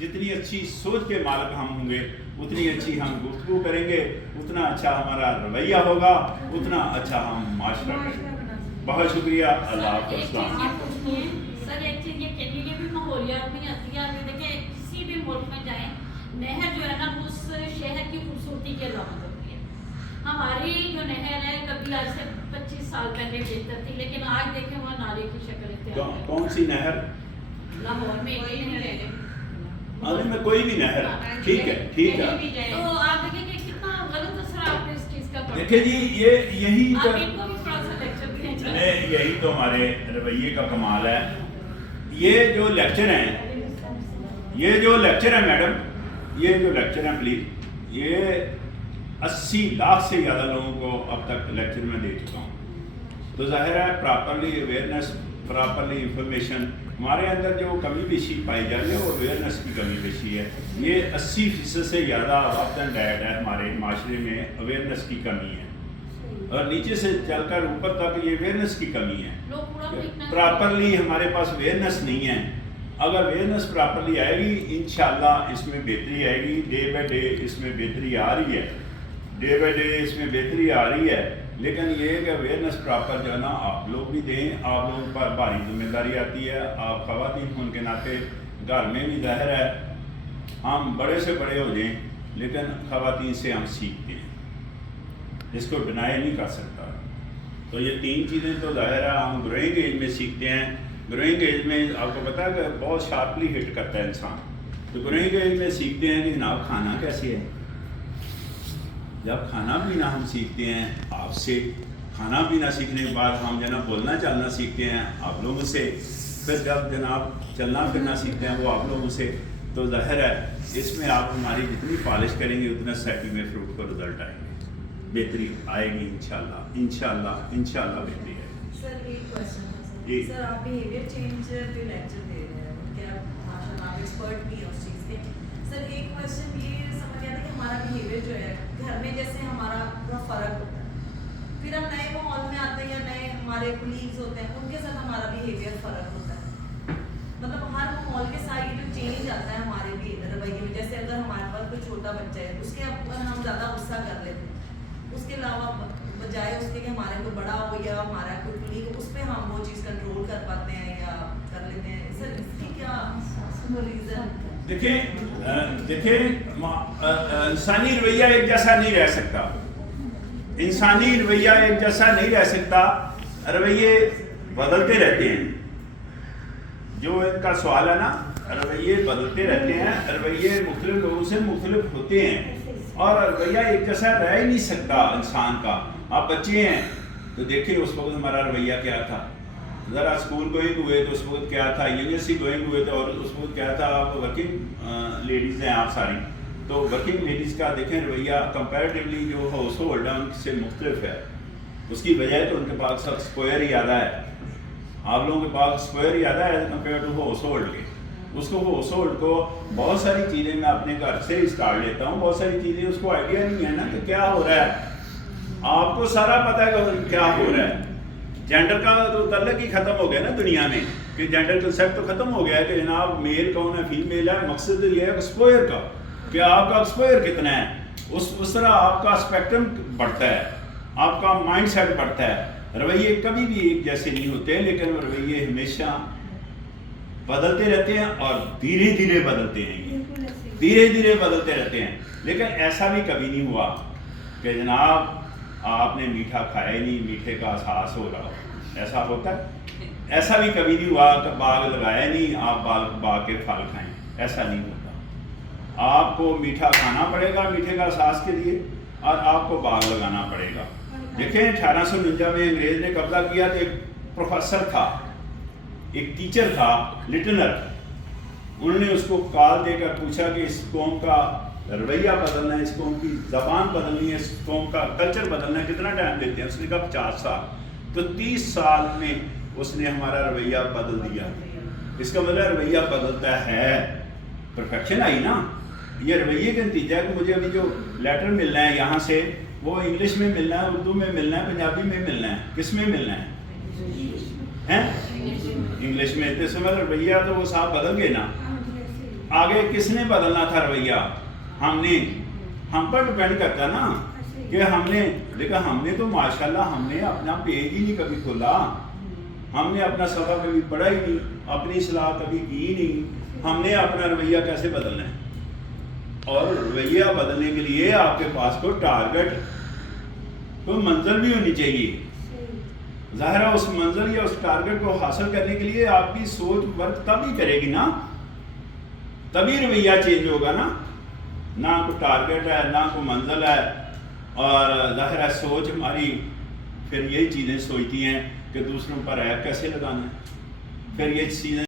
جتنی اچھی سوچ کے مالک ہم ہوں گے اتنی اچھی ہم گفتگو کریں گے، اتنا اچھا ہمارا رویہ ہوگا، اتنا اچھا ہم معاشرہ کریں گے۔ بہت شکریہ، اللہ آپ کا السلام۔ سر ایک چیز یہ کہنے کی بھی ماحولیات میں آتی ہے، دیکھیں کسی بھی ملک میں جائیں نہر جو ہے نا اس شہر کی خوبصورتی کی علامت ہوتی ہے۔ ہماری جو نہر ہے کبھی آج سے 25 سال پہلے بہتر تھی، لیکن آج دیکھیں وہاں نالے کی شکل اختیار ہے۔ کون سی نہر؟ لاہور میں ایک نہر ہے، عالم میں کوئی بھی نہر، ٹھیک ہے ٹھیک ہے۔ تو آپ دیکھیں کہ کتنا غلط اثر آپ نے اس چیز کا پڑا۔ دیکھیں جی یہی آپ ان کو بھی تھوڑا سا لیکچر دیں چاہیے۔ یہی تو ہمارے رویے کا کمال ہے۔ یہ جو لیکچر ہیں میڈم، یہ جو لیکچر ہیں پلیز، یہ 80 لاکھ سے زیادہ لوگوں کو اب تک لیکچر میں دے چکا ہوں۔ تو ظاہر ہے پراپرلی اویئرنیس، پراپرلی انفارمیشن، ہمارے اندر جو کمی بیشی پائی جا رہی ہے وہ اویئرنیس کی کمی بیشی ہے۔ یہ 80% سے زیادہ وقت اینڈ ڈیٹ ہے ہمارے معاشرے میں اویئرنیس کی کمی ہے، اور نیچے سے چل کر اوپر تک یہ اویئرنیس کی کمی ہے۔ پراپرلی ہمارے پاس اویئرنیس نہیں ہے۔ اگر اویئرنیس پراپرلی آئے گی انشاءاللہ اس میں بہتری آئے گی، ڈے بائی ڈے اس میں بہتری آ رہی ہے، ڈے بائی ڈے اس میں بہتری آ رہی ہے۔ لیکن یہ کہ اویئرنیس پراپر جو ہے نا آپ لوگ بھی دیں، آپ لوگوں پر بھاری ذمہ داری آتی ہے۔ آپ خواتین ہونے کے ناطے گھر میں بھی ظاہر ہے ہم بڑے سے بڑے ہو جائیں لیکن خواتین سے ہم سیکھتے ہیں، اس کو ڈینائی نہیں کر سکتا۔ تو یہ 3 چیزیں تو ظاہر ہے ہم گروئنگ ایج میں سیکھتے ہیں۔ گروئنگ ایج میں آپ کو پتا ہے کہ بہت شارپلی ہٹ کرتا ہے انسان، تو گروئنگ ایج میں سیکھتے ہیں کہ جناب کھانا کیسے ہے۔ جب کھانا پینا ہم سیکھتے ہیں آپ سے، کھانا پینا سیکھنے کے بعد ہم جناب بولنا چلنا سیکھتے ہیں آپ لوگوں سے، پھر جب جناب چلنا پھرنا سیکھتے ہیں وہ آپ لوگوں سے، تو ظاہر ہے اس میں آپ ہماری جتنی پالش کریں گے اتنا سیٹی میں فروٹ کو رزلٹ آئیں گے، بہتری آئے گی انشاءاللہ انشاءاللہ بہتری آئے گی۔ سر ایک کوشچن ہے جی سر، آپ بیہیویئر چینج پہ لیکچر دے رہے ہیں کہ آپ ماشاء اللہ آپ ایکسپرٹ بھی ہیں اس چیز کے۔ سر ایک کوشچن یہ سمجھ آتا ہے کہ ہمارا بیہیویئر جو ہے گھر میں جیسے ہمارا پورا فرق ہوتا ہے، پھر ہم نئے ماحول میں آتے ہیں یا نئے ہمارے کولیگز ہوتے ہیں ان کے ساتھ ہمارا بیہیویئر فرق ہوتا ہے، مطلب ہر ماحول کے ساتھ یہ جو چینج آتا ہے ہمارے بھی رویے میں، جیسے اگر ہمارے پاس کوئی چھوٹا بچہ ہے اس کے اوپر ہم زیادہ غصہ کر لیتے ہیں، اس کے علاوہ بجائے اس کے کہ ہمارے کوئی بڑا ہو یا ہمارا کوئی کولیگ ہو اس پہ ہم وہ چیز کنٹرول کر پاتے ہیں یا کر لیتے ہیں۔ سر اس کی کیا ریزن؟ دیکھیں انسانی رویہ ایک جیسا نہیں رہ سکتا، انسانی رویہ ایک جیسا نہیں رہ سکتا، رویے بدلتے رہتے ہیں۔ جو ان کا سوال ہے نا، رویے بدلتے رہتے ہیں، رویے مختلف لوگوں سے مختلف ہوتے ہیں، اور رویہ ایک جیسا رہ ہی نہیں سکتا انسان کا۔ آپ بچے ہیں تو دیکھیں اس وقت ہمارا رویہ کیا تھا، ذرا اسکول گوئنگ ہوئے تو اس وقت کیا تھا، یونیورسٹی گوئنگ ہوئے تو اور اس وقت کیا تھا۔ آپ ورکنگ لیڈیز ہیں آپ ساری، تو ورکنگ لیڈیز کا دیکھیں رویہ کمپیریٹیولی جو ہاؤس ہولڈ ہے ان سے مختلف ہے۔ اس کی وجہ ہے تو ان کے پاس سب اسکوائر ہی زیادہ ہے، آپ لوگوں کے پاس اسکوائر ہی زیادہ ہے as compare to household کے۔ اس کو ہاؤس ہولڈ کو بہت ساری چیزیں میں اپنے گھر سے ہی اسٹارٹ لیتا ہوں، بہت ساری چیزیں اس کو آئیڈیا نہیں ہے نا کہ کیا ہو رہا ہے، آپ کو سارا پتہ ہے کہ کیا ہو رہا ہے۔ جینڈر کا تو تعلق ہی ختم ہو گیا نا دنیا میں، کہ جینڈر کنسیپٹ تو ختم ہو گیا ہے کہ جناب میل کون ہے فیمیل ہے، مقصد یہ ہے ایکسپوئر کا کہ آپ کا ایکسپوئر کتنا ہے، اس طرح آپ کا اسپیکٹرم بڑھتا ہے، آپ کا مائنڈ سیٹ بڑھتا ہے۔ رویے کبھی بھی ایک جیسے نہیں ہوتے، لیکن رویے ہمیشہ بدلتے رہتے ہیں اور دھیرے دھیرے بدلتے ہیں، دھیرے دھیرے بدلتے رہتے ہیں۔ لیکن ایسا بھی کبھی نہیں ہوا کہ جناب آپ نے میٹھا کھایا ہی نہیں، میٹھے کا احساس ہو رہا ہو، ایسا ہوتا ہے؟ ایسا بھی کبھی نہیں ہوا کہ باغ لگایا نہیں آپ باغ کے پھل کھائیں، ایسا نہیں ہوتا۔ آپ کو میٹھا کھانا پڑے گا میٹھے کا احساس کے لیے، اور آپ کو باغ لگانا پڑے گا۔ دیکھیں 1849 میں انگریز نے قبضہ کیا تو ایک پروفیسر تھا، ایک ٹیچر تھا لٹنر، انہوں نے اس کو کال دے کر پوچھا کہ اس قوم کا رویہ بدلنا ہے، اس قوم کی زبان بدلنی ہے، اس قوم کا کلچر بدلنا ہے، کتنا ٹائم دیتے ہیں؟ اس نے کہا 50 سال۔ تو 30 سال میں اس نے ہمارا رویہ بدل دیا۔ اس کا مطلب رویہ بدلتا ہے، پرفیکشن آئی نا۔ یہ رویے کا نتیجہ ہے کہ مجھے ابھی جو لیٹر ملنا ہے یہاں سے وہ انگلش میں ملنا ہے، اردو میں ملنا ہے، پنجابی میں ملنا ہے، کس میں ملنا ہے؟ انگلش میں۔ تو اس میں رویہ تو وہ صاحب بدل گئے نا۔ آگے کس نے بدلنا تھا رویہ؟ ہم نے، ہم پر ڈپینڈ کرتا نا کہ ہم نے دیکھا، ہم نے تو ماشاءاللہ ہم نے اپنا پیج ہی نہیں کبھی کھولا، ہم نے اپنا صفحہ کبھی پڑھا ہی نہیں، اپنی اصلاح کبھی کی نہیں، ہم نے اپنا رویہ کیسے بدلنا ہے؟ اور رویہ بدلنے کے لیے آپ کے پاس کوئی ٹارگٹ، کوئی منزل بھی ہونی چاہیے. ظاہر ہے اس منزل یا اس ٹارگٹ کو حاصل کرنے کے لیے آپ کی سوچ ورک تبھی کرے گی نا، تبھی رویہ چینج ہوگا نا. نہ کوئی ٹارگٹ ہے، نہ کوئی منزل ہے، اور ظاہر ہے سوچ ہماری پھر یہی چیزیں سوچتی ہیں کہ دوسروں پر عیب کیسے لگانا ہے، پھر یہ چیزیں